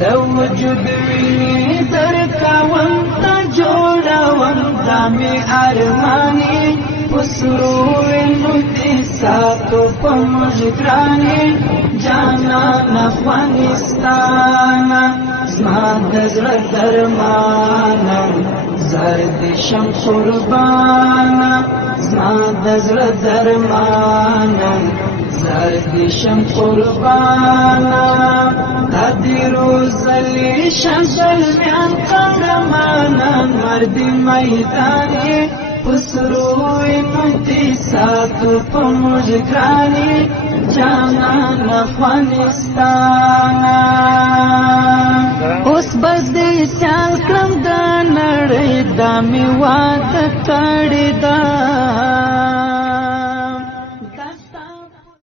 د وجود ویني درکوم ته جوړوم دا مې ارمانې په سرو وینو دې ساتو په موږ ګرانې جانان افغانستانه زما د زړه درمانه زار دې شم قربانه زما د زړه درمانه زار دې شم قربانه دې روزلې شم زلمیان قهرمانه مرد میدان په سرو وینو دې ساتو په موږ ګرانې جانان افغانستانه اوس به دې سیال کړم د نړۍ دا مې واده کړې ده